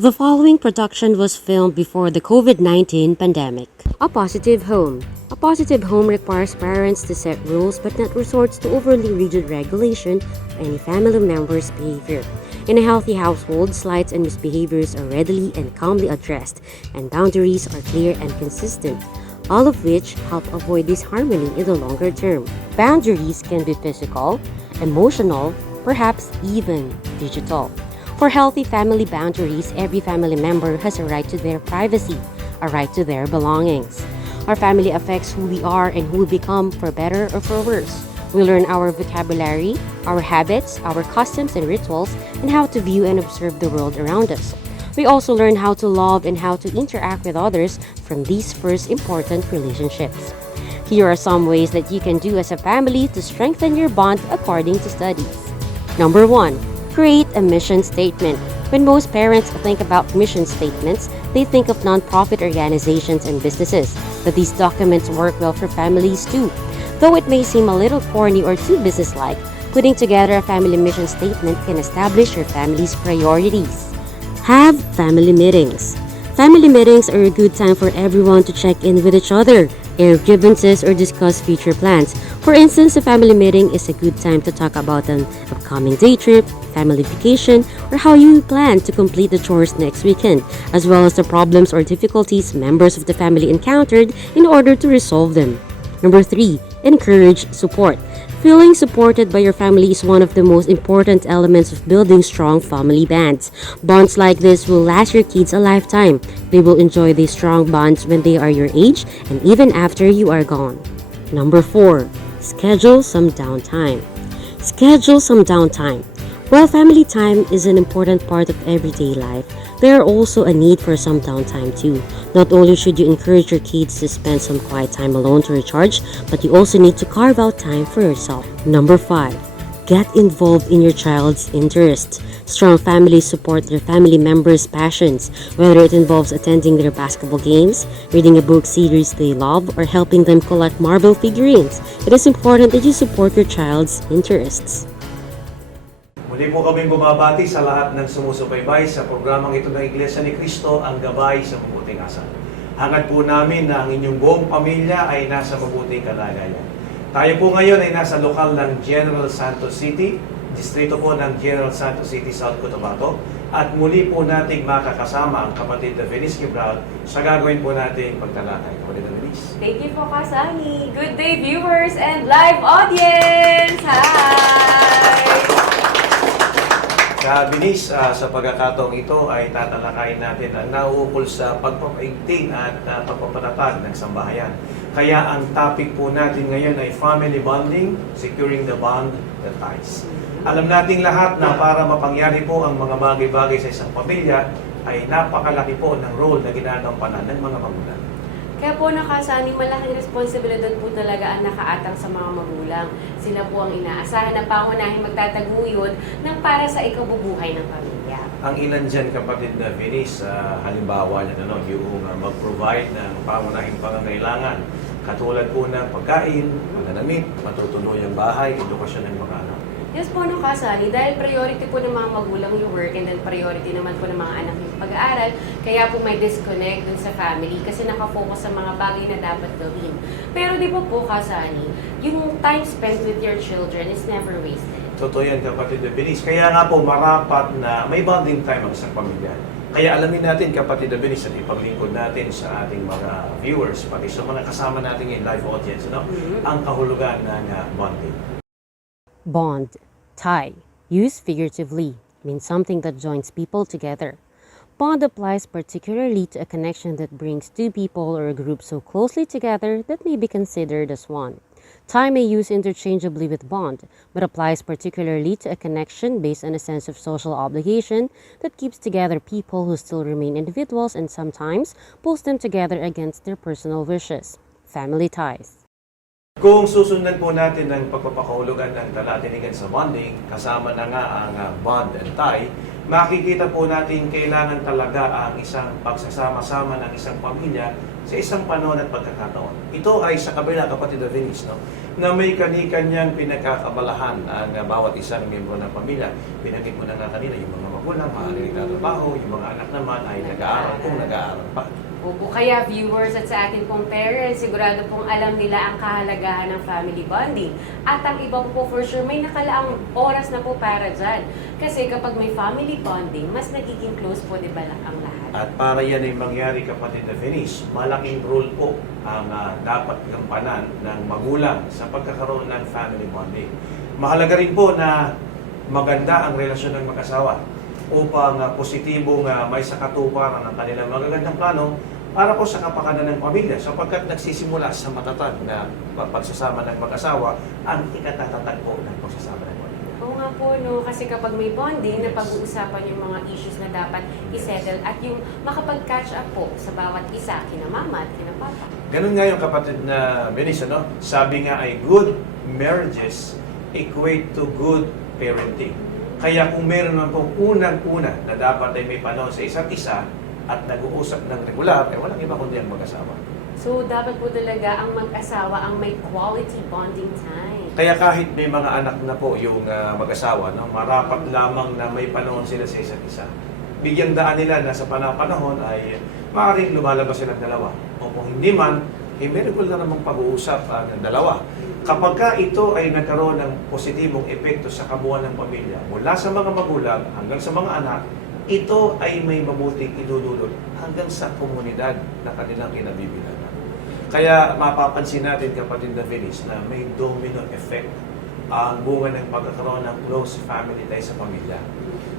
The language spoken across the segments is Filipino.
The following production was filmed before the COVID-19 pandemic. A positive home. A positive home requires parents to set rules but not resorts to overly rigid regulation of any family member's behavior. In a healthy household, slights and misbehaviors are readily and calmly addressed, and boundaries are clear and consistent, all of which help avoid disharmony in the longer term. Boundaries can be physical, emotional, perhaps even digital. For healthy family boundaries, every family member has a right to their privacy, a right to their belongings. Our family affects who we are and who we become, for better or for worse. We learn our vocabulary, our habits, our customs and rituals, and how to view and observe the world around us. We also learn how to love and how to interact with others from these first important relationships. Here are some ways that you can do as a family to strengthen your bond according to studies. Number 1. Create a mission statement. When most parents think about mission statements, they think of nonprofit organizations and businesses, but these documents work well for families too. Though it may seem a little corny or too businesslike, putting together a family mission statement can establish your family's priorities. Have family meetings. Family meetings are a good time for everyone to check in with each other, air grievances, or discuss future plans. For instance, a family meeting is a good time to talk about an upcoming day trip, family vacation, or how you plan to complete the chores next weekend, as well as the problems or difficulties members of the family encountered in order to resolve them. Number 3. Encourage support. Feeling supported by your family is one of the most important elements of building strong family bonds. Bonds like this will last your kids a lifetime. They will enjoy these strong bonds when they are your age and even after you are gone. Number 4. Schedule some downtime. Schedule some downtime. While family time is an important part of everyday life, there are also a need for some downtime too. Not only should you encourage your kids to spend some quiet time alone to recharge, but you also need to carve out time for yourself. Number 5. Get involved in your child's interests. Strong families support their family members' passions, whether it involves attending their basketball games, reading a book series they love, or helping them collect marble figurines. It is important that you support your child's interests. Muli po kaming bumabati sa lahat ng sumusubaybay sa programang ito ng Iglesia ni Cristo, ang gabay sa mabuting asal. Hangad po namin na ang inyong buong pamilya ay nasa mabuting kalagayan. Tayo po ngayon ay nasa lokal ng General Santos City, distrito po ng General Santos City, South Cotabato, at muli po nating makakasama ang kapatid na Venice Gibral sa gagawin po nating pagtalakay. Kapatid na Venice. Thank you po, Kasani. Good day, viewers and live audience! Hi! Sa Binis, sa pagkakataong ito ay tatalakayin natin ang nauukol sa pagpapaigting at pagpapanatag ng sambahayan. Kaya ang topic po natin ngayon ay family bonding, securing the bond that ties. Alam nating lahat na para mapangyari po ang mga bagay-bagay sa isang pamilya ay napakalaki po ng role na ginagampanan ng mga magulang. Kaya po Kasani, malaking responsibilidad po talaga ang nakaatang sa mga magulang. Sila po ang inaasahan na pangunahing magtataguyod ng para sa ikabubuhay ng pamilya. Ang ilan dyan, kapatid na Venice, halimbawa niya, yung mag-provide ng pangunahing pangangailangan, katulad po ng pagkain, pananamit, matutuluyang bahay, edukasyon ng mga anak. Yes po Kasani, dahil priority po ng mga magulang yung work and then priority naman po ng mga anak yung pag-aaral, kaya po may disconnect dun sa family kasi nakafocus sa mga bagay na dapat gawin. Pero di po Kasani, yung time spent with your children is never wasted. Totoo yan, kapatid na Venice. Kaya nga po marapat na may bonding time ang isang pamilya. Kaya alamin natin, kapatid na Venice, at ipaglingkod natin sa ating mga viewers, pati sa mga kasama natin in live audience, ang kahulugan ng bonding. Bond, tie, used figuratively, means something that joins people together. Bond applies particularly to a connection that brings two people or a group so closely together that may be considered as one. Tie may use interchangeably with bond, but applies particularly to a connection based on a sense of social obligation that keeps together people who still remain individuals and sometimes pulls them together against their personal wishes. Family ties. Kung susundan po natin ang pagpapakahulugan ng talatinigan sa bonding, kasama na nga ang bond and tie, makikita po natin kailangan talaga ang isang pagsasama-sama ng isang pamilya sa isang panahon at pagkakataon. Ito ay sa kabila, kapatid na Venice, no? Na may kani-kanyang pinagkakabalahan ang bawat isang miyembro ng pamilya. Binanggit mo na nga kanina, yung mga magulang, maaaring nagtatrabaho, yung mga anak naman ay nag-aaral kung nag-aaral pa. Opo, kaya viewers at sa ating pong parents, sigurado pong alam nila ang kahalagahan ng family bonding. At ang iba po for sure, may nakalaang oras na po para dyan. Kasi kapag may family bonding, mas nagiging close po, di ba, ang lahat. At para yan ay mangyari, kapatid na Venice, malaking role po ang dapat gampanan ng magulang sa pagkakaroon ng family bonding. Mahalaga rin po na maganda ang relasyon ng mag-asawa upang positibong may sakatuparan ng kanilang magagandang plano para po sa kapakanan ng pamilya, sapagkat nagsisimula sa matatag na pagsasama ng mag-asawa ang ikatatatag po ng pagsasama ng pamilya. Oo nga po, no? Kasi kapag may bonding, na pag-uusapan yung mga issues na dapat isettle at yung makapag-catch up po sa bawat isa, kina mama at kina papa. Ganun nga yung kapatid na Venice, no? Sabi nga ay good marriages equate to good parenting. Kaya kung meron naman pong unang-una na dapat ay may panahon sa isa't isa at nag-uusap ng regular, ay walang iba kundi ang mag-asawa. So, dapat po talaga ang mag-asawa ang may quality bonding time. Kaya kahit may mga anak na po yung mag-asawa, no, marapat lamang na may panahon sila sa isa't isa. Bigyang daan nila na sa panahon ay maaaring lumalabas silang dalawa. O kung hindi man, may regular na namang pag-uusap ng dalawa. Kapag ka ito ay nagkaroon ng positibong epekto sa kabuuan ng pamilya, mula sa mga magulang hanggang sa mga anak, ito ay may mabuting idudulot hanggang sa komunidad na kanilang kinabibilangan. Kaya mapapansin natin, kapatid na Venice, na may domino effect ang bunga ng pagkakaroon ng close family tayo sa pamilya.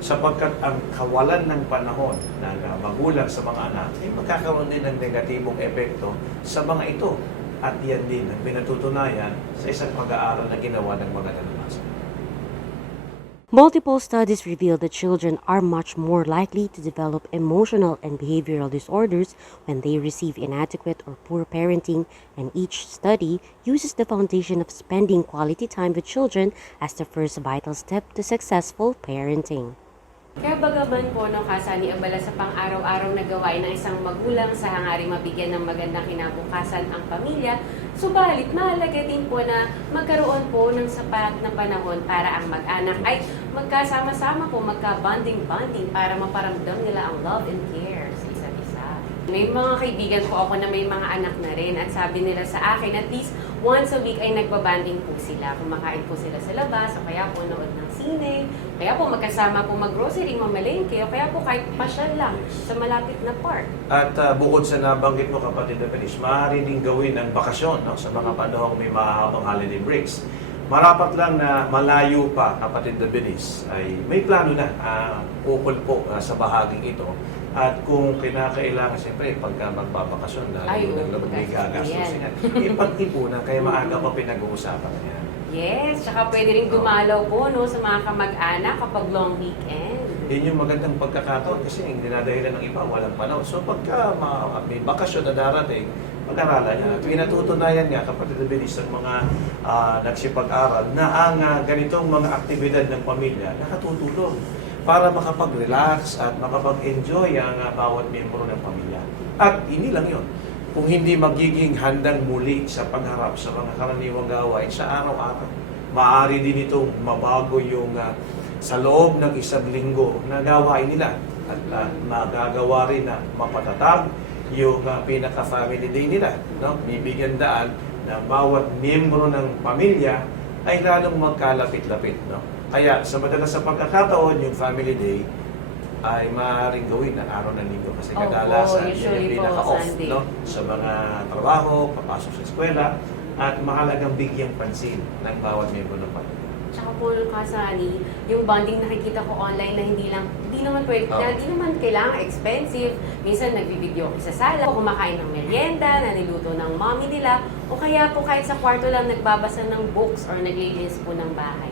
Sapagkat ang kawalan ng panahon ng magulang sa mga anak ay magkakaroon din ng negatibong epekto sa mga ito. At yan din ang pinatutunayan sa isang pag-aaral na ginawa ng mga dalubhasa. Multiple studies reveal that children are much more likely to develop emotional and behavioral disorders when they receive inadequate or poor parenting, and each study uses the foundation of spending quality time with children as the first vital step to successful parenting. Kaya bagaman po, no, kasani abala sa pang-araw-araw na gawain ng isang magulang sa hangaring mabigyan ng magandang kinabukasan ang pamilya, subalit mahalaga din po na magkaroon po ng sapat na panahon para ang mag-anak ay magkasama-sama po, magka-bonding-bonding para maparamdam nila ang love and care sa isa't isa. May mga kaibigan po ako na may mga anak na rin at sabi nila sa akin, at least once a week ay nagbabanding po sila. Kumakain po sila sa labas, o kaya po nood ng sine, kaya po magkasama po mag-grocery, mamalengke, o kaya po kahit pasyal lang sa malapit na park. At bukod sa nabanggit mo, kapatid na Venice, maaari din gawin ng bakasyon, no, sa mga panahong may mahabang holiday breaks. Marapat lang na malayo pa, kapatid na Venice, ay may plano na ukol po sa bahaging ito. At kung kinakailangan, siyempre, pagka magbabakasyon, dahil yung may gagastusin yan, ipag-ipunan, kaya maaga pa pinag-uusapan niya. Yes, tsaka pwede rin gumalaw po, no, sa mga kamag-anak kapag long weekend. Yun yung magandang pagkakataon kasi yung dinadahilan ng iba, walang panahon. So pagka may bakasyon na darating, pag-aralan niya. Pinatutunayan nga, kapatid na Venice, ng mga nagsipag-aral na ang ganitong mga aktibidad ng pamilya nakatutulong para makapag-relax at makapag-enjoy ang bawat miyembro ng pamilya. At hindi lang yun. Kung hindi magiging handang muli sa pagharap sa mga karaniwang gawain sa araw-araw, maaari din itong mabago yung sa loob ng isang linggo na gawain nila at magagawa rin na mapatatag yung pinaka-family day nila. No? Bibigyan daan na bawat miyembro ng pamilya ay lalong magkalapit-lapit. No? Kaya sa madalas sa pagkakataon, yung family day ay maaaring gawin ng araw ng linggo kasi kadalasan yan yung pinaka-off, no? Sa mga trabaho, papasok sa eskwela, at mahalagang bigyang pansin ng bawat miyembro ng pamilya. Tsaka po nung kasani, yung bonding nakikita ko online na hindi naman pwede, hindi naman kailangan expensive. Minsan nagbibideo ko sa sala, o kumakain ng merienda na niluto ng mommy nila, o kaya po kahit sa kwarto lang nagbabasa ng books or naglilinis po ng bahay.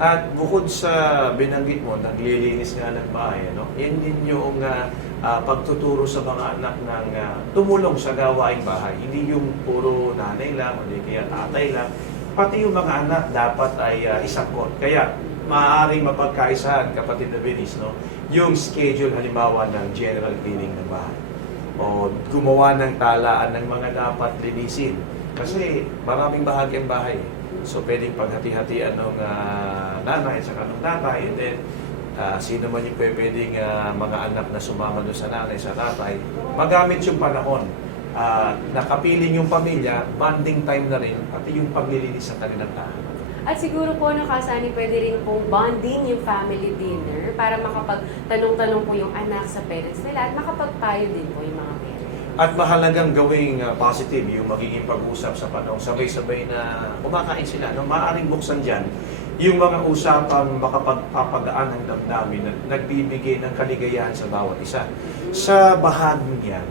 At bukod sa binanggit mo, naglilinis nga ng bahay, ano? Yan din yung pagtuturo sa mga anak ng tumulong sa gawaing bahay. Hindi yung puro nanay lang, o kaya tatay lang. Pati yung mga anak dapat ay isangkot. Kaya maaaring mapagkaisahan, kapatid na Venice, no? Yung schedule halimbawa ng general cleaning ng bahay. o gumawa ng talaan ng mga dapat linisin. Kasi maraming bahagi ang bahay. So pwedeng paghati-hatian ng nanay sa kanong tatay, and then sino man yung pwedeng mga anak na sumama doon sa nanay, sa tatay, magamit yung panahon. Nakapiling yung pamilya, bonding time na rin, pati yung paglilinis sa kanilang tahanan. At siguro po, Kasani, pwede rin pong bonding yung family dinner para makapagtanong-tanong po yung anak sa parents nila at makapagpayo din po yung mga parents. At mahalagang gawing positive yung magiging pag-usap sa panahon sabay-sabay na kumakain sila. No? Maaaring buksan dyan yung mga usapang makapagpapagaan ng damdamin at nagbibigay ng kaligayahan sa bawat isa. Sa bahaging yan,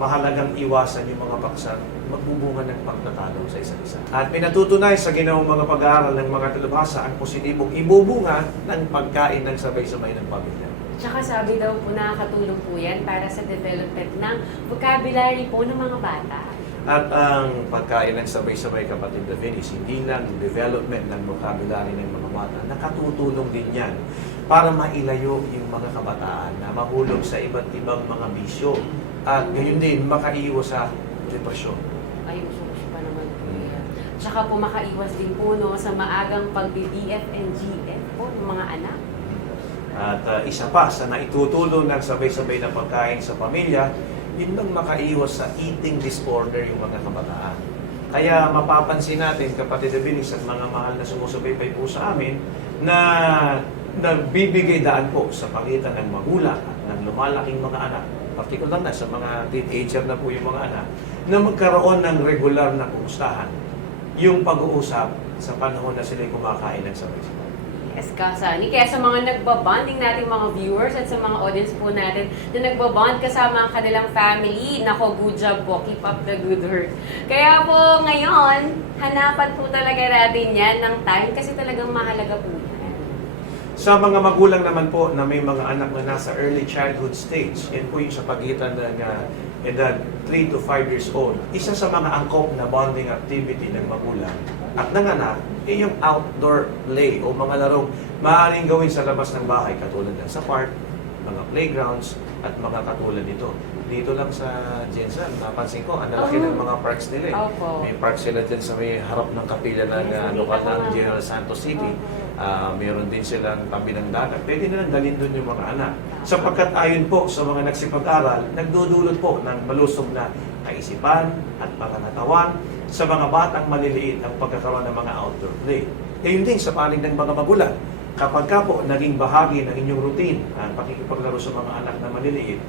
mahalagang iwasan yung mga paksang magbubunga ng pagtatalo sa isa't isa. At pinatutunay sa ginawang mga pag-aaral ng mga talabhasa ang positibong ibubunga ng pagkain ng sabay-sabay ng pamilya. Tsaka sabi daw po, nakakatulong po yan para sa development ng vocabulary po ng mga bata. At ang pagkain ng sabay-sabay, kapatid Davinis, hindi lang development ng vocabulary ng mga bata, nakatutulong din yan para mailayo yung mga kabataan na mahulog sa iba't ibang mga bisyo at gayon din makaiwas sa depresyon. Ay, gusto pa naman po yan. Tsaka po makaiwas din po sa maagang pagbi-BF and GF po ng mga anak. At isa pa sa naitutulong ng sabay-sabay na pagkain sa pamilya, yun bang makaiwas sa eating disorder yung mga kabataan. Kaya mapapansin natin, kapatid Davinis, at mga mahal na sumusubaybay po sa amin, na nagbibigay daan po sa pagitan ng magulang at ng lumalaking mga anak, particular na sa mga teenager na po yung mga anak, na magkaroon ng regular na kumustahan yung pag-uusap sa panahon na sila'y kumakain ng sabay-sabay. Yes, Kasani. Kaya sa mga nagbabonding nating mga viewers at sa mga audience po natin na nagbabond kasama ang kanilang family, nako, good job po. Keep up the good work. Kaya po ngayon, hanapan po talaga natin yan ng time kasi talagang mahalaga po yan. Sa mga magulang naman po na may mga anak na nasa early childhood stage, yan po yung sa pagitan ng edad 3 to 5 years old, isa sa mga angkop na bonding activity ng magulang at ng anak ay yung outdoor play o mga larong maaaring gawin sa labas ng bahay katulad ng sa park, mga playgrounds at mga katulad nito. Dito lang sa Jensen, napansin ko, ang lalaki ng mga parks nila. Opo. May park sila dyan sa may harap ng kapila ng lokal ng General Santos City. Meron din silang tabi ng dagat. Pwede nilang dalhin doon yung mga anak. Sapagkat ayon po sa mga nagsipag-aral, nagdudulot po ng malusog na kaisipan at pangangatawan sa mga batang maliliit ang pagkakaroon ng mga outdoor play. Ngayon din sa panig ng mga magulang, kapag ka po naging bahagi ng inyong routine ang pakikipaglaro sa mga anak na maliliit,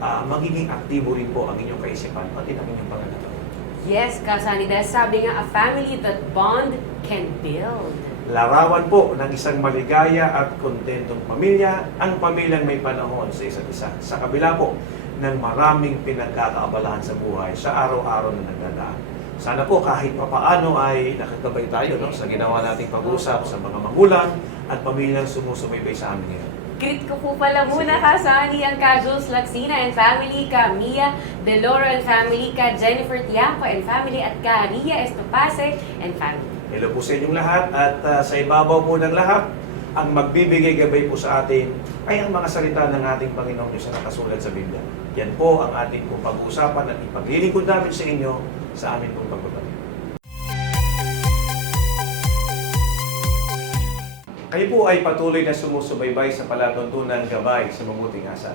magiging aktibo rin po ang inyong kaisipan pati ng inyong pangangatawan. Yes, Kasani. Dahil sabi nga, a family that bond can build. Larawan po ng isang maligaya at kontentong pamilya, ang pamilyang may panahon sa isa't isa. Sa kabila po ng maraming pinagkakaabalahan sa buhay sa araw-araw na nagdadaan. Sana po kahit papaano ay nakagabay tayo sa ginawa nating pag-usap sa mga magulang at pamilyang sumusubaybay sa amin ngayon. Greet ko po pala muna, Kasani, ang ka Jules Laksina and family, ka Mia Deloro and family, ka Jennifer Tiaco and family, at ka Ria Estopase and family. Hello po sa inyong lahat at sa ibabaw po ng lahat, ang magbibigay gabay po sa atin ay ang mga salita ng ating Panginoong Diyos na nakasulat sa Biblia. Yan po ang ating pong pag-uusapan at ipaglilingkod namin sa inyo sa amin pong pagbabalik. Kayo po ay patuloy na sumusubaybay sa palatuntunan gabay sa mabuting asal.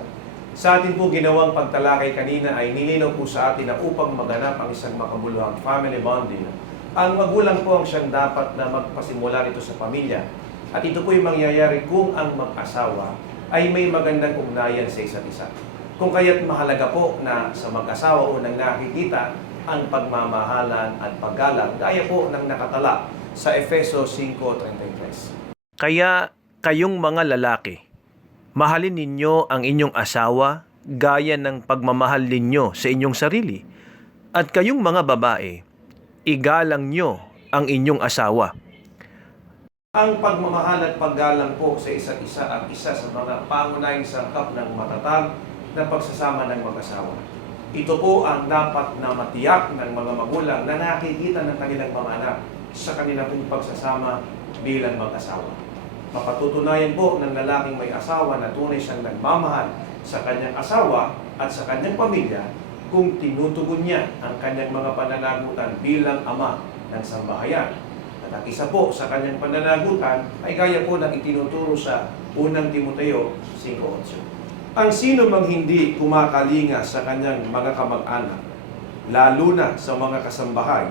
Sa atin po ginawang pagtalakay kanina ay nilinaw po sa atin na upang maganap ang isang makabuluhang family bonding, ang magulang po ang siyang dapat na magpasimula nito sa pamilya. At ito po yung mangyayari kung ang mag-asawa ay may magandang ugnayan sa isa't isa. Kung kaya't mahalaga po na sa mag-asawa unang nakikita ang pagmamahalan at paggalang gaya po ng nakatala sa Efeso 5:33. Kaya kayong mga lalaki, mahalin ninyo ang inyong asawa gaya ng pagmamahal ninyo sa inyong sarili. At kayong mga babae, igalang nyo ang inyong asawa. Ang pagmamahal at paggalang po sa isa't isa ang isa sa mga pangunahing sangkap ng matatag na pagsasama ng mag-asawa. Ito po ang dapat na matiyak ng mga magulang na nakikita ng kanilang mga anak sa kanilang pagsasama bilang mag-asawa. Mapatutunayan po ng lalaking may asawa na tunay siyang nagmamahal sa kanyang asawa at sa kanyang pamilya kung tinutugon niya ang kanyang mga pananagutan bilang ama ng sambahayan. At ang isa po sa kanyang pananagutan ay gaya po ng itinuturo sa unang Timoteo 5:8. Ang sino mang hindi kumakalinga sa kanyang mga kamag-anak, lalo na sa mga kasambahay,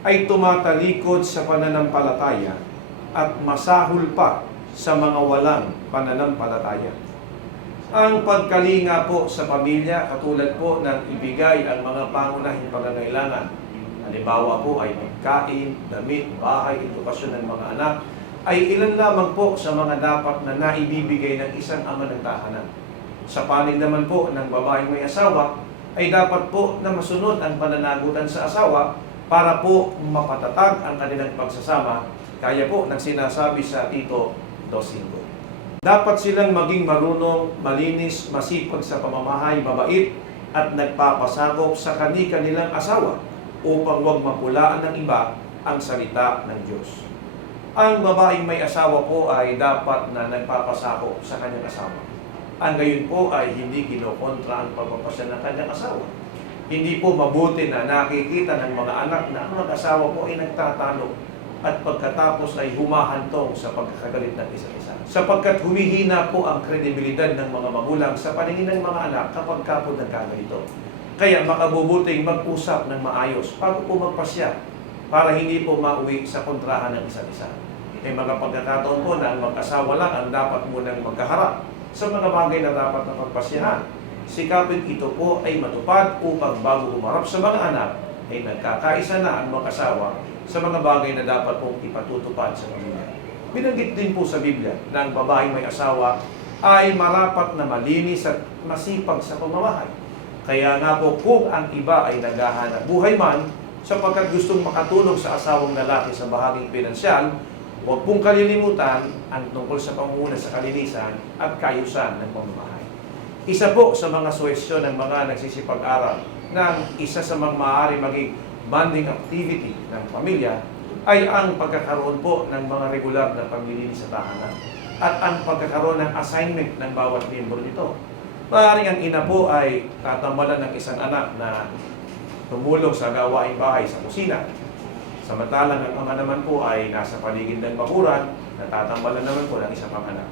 ay tumatalikod sa pananampalataya at masahol pa sa mga walang pananampalataya. Ang pagkalinga po sa pamilya, katulad po ng ibigay ang mga pangunahing pangangailangan. Halimbawa po ay pagkain, damit, bahay, edukasyon ng mga anak, ay ilan lamang po sa mga dapat na naibibigay ng isang ama ng tahanan. Sa panig naman po ng babaeng may asawa, ay dapat po na masunod ang pananagutan sa asawa para po mapatatag ang kanilang pagsasama, kaya po ng sinasabi sa Tito 2:5. Dapat silang maging marunong, malinis, masipag sa pamamahay, mabait, at nagpapasakop sa kanilang asawa upang huwag mapulaan ng iba ang salita ng Diyos. Ang babaeng may asawa po ay dapat na nagpapasakop sa kanyang asawa. Ang gayon po ay hindi kinokontra ang pagpapasya ng kanyang asawa. Hindi po mabuti na nakikita ng mga anak na ang mag-asawa po ay nagtatalo at pagkatapos ay humahantong sa pagkakagalit ng isa't isa. Sapagkat humihina po ang kredibilidad ng mga magulang sa paningin ng mga anak kapag po nagkaganito. Kaya makabubuting mag-usap ng maayos bago po magpasya para hindi po mauwi sa kontrahan ng isa't isa. May mga pagkakataon po na ang mag-asawa lang ang dapat munang magkaharap sa mga bagay na dapat na pagpasyahan. Sikapin ito po ay matupad upang bago umarap sa mga anak ay nagkakaisa na ang mag-asawa sa mga bagay na dapat pong ipatutupad sa pamilya. Binanggit din po sa Biblia na ang babaeng may asawa ay marapat na malinis at masipag sa pamamahay. Kaya nga po kung ang iba ay naghahanap buhay man sapagkat gustong makatulong sa asawang lalaki sa bahaging pinansyal, huwag pong kalilimutan ang tungkol sa pangunguna sa kalinisan at kaayusan ng pamamahay. Isa po sa mga suwestyon ng mga nagsisipag-aral ng isa sa mga maaari maging bonding activity ng pamilya ay ang pagkakaroon po ng mga regular na paglilinis sa tahanan at ang pagkakaroon ng assignment ng bawat miyembro nito. Maaaring ang ina po ay tatambalan ng isang anak na tumulong sa gawaing bahay sa kusina. Samantalang ang ama naman po ay nasa paligid ng bakuran, natatambalan naman po ng isang mga anak.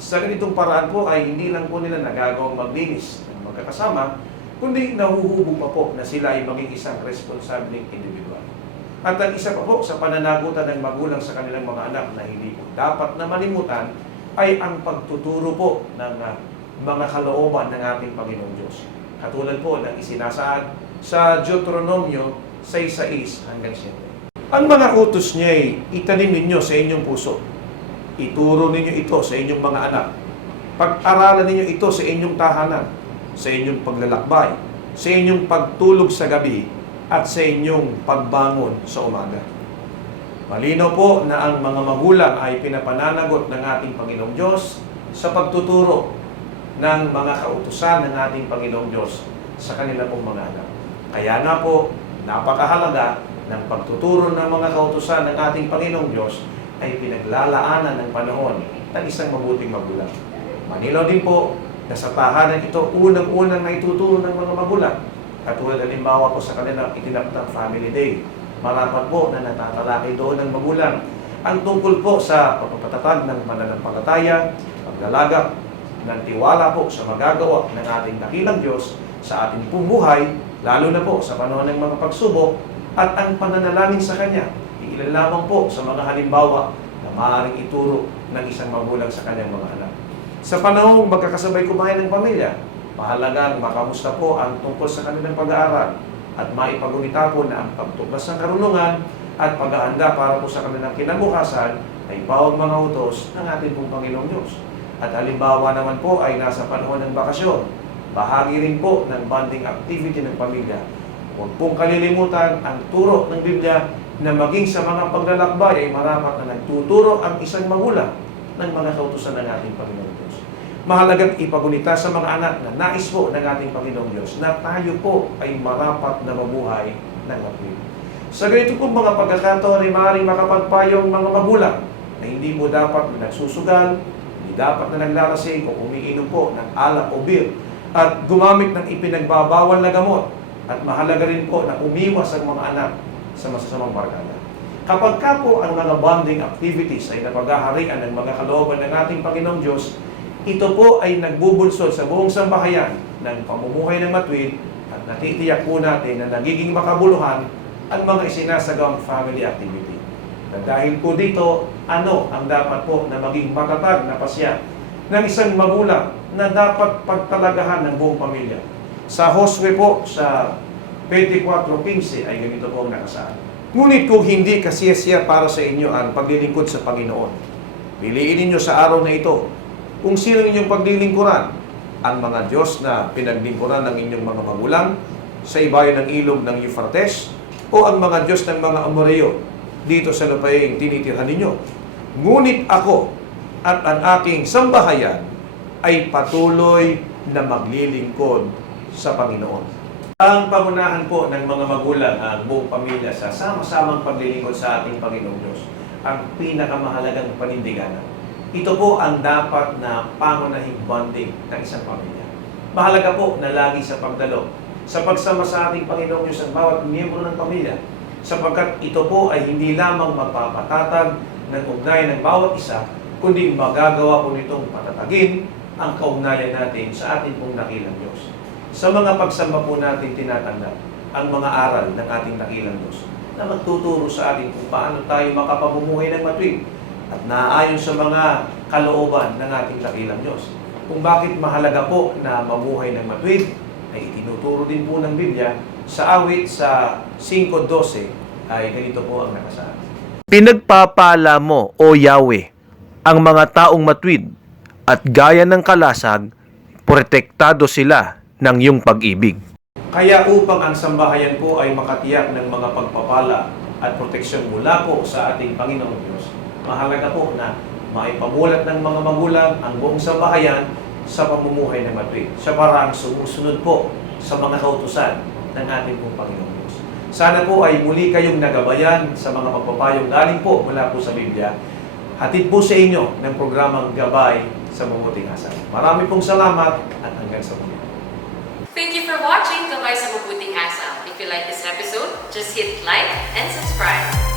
Sa ganitong paraan po ay hindi lang po nila nagagawang maglinis ng magkakasama, kundi nahuhubog pa po na sila ay maging isang responsableng individual. At ang isa pa po sa pananagutan ng magulang sa kanilang mga anak na hindi po dapat na malimutan ay ang pagtuturo po ng mga kalooban ng ating Panginoong Diyos. Katulad po ng isinasaad sa Deuteronomio 6:6-7. Ang mga utos niya ay itanim ninyo sa inyong puso. Ituro ninyo ito sa inyong mga anak. Pag-aralan ninyo ito sa inyong tahanan, sa inyong paglalakbay, sa inyong pagtulog sa gabi, at sa inyong pagbangon sa umaga. Malinaw po na ang mga magulang ay pinapananagot ng ating Panginoong Diyos sa pagtuturo ng mga kautusan ng ating Panginoong Diyos sa kanilang mga anak. Kaya nga po, napakahalaga ng pagtuturo ng mga kautusan ng ating Panginoong Diyos ay pinaglalaanan ng panahon ng isang mabuting magulang. Manilaw din po na sa tahanan ito unang-unang naituturo ng mga magulang. Katulad halimbawa po sa kanilang itinakdang Family Day. Marapat po na natatalakay doon ng magulang ang tungkol po sa pagpapatatag ng pananampalataya, paglalagak ng tiwala po sa magagawa ng ating dakilang Diyos sa ating buhay, lalo na po sa panahon ng mga pagsubok, at ang pananalangin sa Kanya. Ilan lamang po sa mga halimbawa na maaaring ituro ng isang magulang sa kanyang mga anak. Sa panahong magkakasabay kumain ng pamilya, mahalagang makamusta po ang tungkol sa kanilang pag-aaral at maipagunita po na ang pagtuklas ng karunungan at paghahanda para po sa kanilang kinabukasan ay bawang mga utos ng ating pong Panginoong Diyos. At halimbawa naman po ay nasa panahon ng bakasyon, bahagi rin po ng bonding activity ng pamilya. Huwag pong kalilimutan ang turo ng Biblia na maging sa mga paglalakbay ay marapat na nagtuturo ang isang magulang ng mga kautusan ng ating Panginoong Diyos. Mahalagang ipagunita sa mga anak na nais po ng ating Panginoong Diyos na tayo po ay marapat na mabuhay ng matuwid. Sa ganito pong mga pagkakataon ay maaaring makapagpayong mga magulang na hindi mo dapat na nagsusugal, hindi dapat na naglalasing o umiinom po ng alak o beer, at gumamit ng ipinagbabawal na gamot. At mahalaga rin po na umiwas ang mga anak sa masasamang barkada. Kapag ka po ang mga bonding activities ay napaghaharian ng mga kalooban ng ating Panginoong Diyos, ito po ay nagbubunsod sa buong sambahayan ng pamumuhay ng matuwid at natitiyak po natin na nagiging makabuluhan ang mga isinasagawang family activity. At dahil po dito, ano ang dapat po na maging matatag na pasya ng isang magulang na dapat pagtalagahan ng buong pamilya? Sa Josue po, sa 24:15 ay ganito po ang nakasaad. Ngunit kung hindi kasiyasiya para sa inyo ang paglilingkod sa Panginoon, piliin ninyo sa araw na ito kung sino inyong paglilingkuran, ang mga Diyos na pinaglingkuran ng inyong mga magulang sa ibayo ng ilog ng Euphrates o ang mga Diyos ng mga Amoreo dito sa lupaing tinitirhan ninyo. Ngunit ako at ang aking sambahayan ay patuloy na maglilingkod sa Panginoon. Ang pangunahan po ng mga magulang, ang buong pamilya sa sama-samang paglilingkod sa ating Panginoong Diyos, ang pinakamahalagang panindiganan. Ito po ang dapat na pangunahing bonding ng isang pamilya. Mahalaga po na lagi sa pagdalo, sa pagsama sa ating Panginoong Diyos ang bawat miyembro ng pamilya, sapagkat ito po ay hindi lamang magpapatatag ng ugnayan ng bawat isa, kundi magagawa po nitong patatagin ang kaugnayan natin sa ating pong dakilang Diyos. Sa mga pagsamba po natin tinatanggap ang mga aral ng ating dakilang Diyos na magtuturo sa atin kung paano tayo makapamumuhay ng matuwid at naaayon sa mga kalooban ng ating dakilang Diyos. Kung bakit mahalaga po na mamuhay ng matuwid ay itinuturo din po ng Biblia sa awit sa 5:12 ay ganito po ang nakasaad. Pinagpapala mo, O Yahweh, ang mga taong matuwid at gaya ng kalasag, protektado sila ng iyong pag-ibig. Kaya upang ang sambahayan po ay makatiyak ng mga pagpapala at proteksyon mula po sa ating Panginoong Diyos, mahalaga po na maipamulat ng mga magulang ang buong sambahayan sa pamumuhay ng matuwid sa paraang sumusunod po sa mga kautusan ng ating pong Panginoong Diyos. Sana po ay muli kayong nagabayan sa mga pagpapayong galing po mula po sa Biblia. Hatid po sa inyo ng programang Gabay sa Mabuting Asal. Marami pong salamat at hanggang sa muli. Thank you for watching Gabay sa Mabuting Asal. If you like this episode, just hit like and subscribe.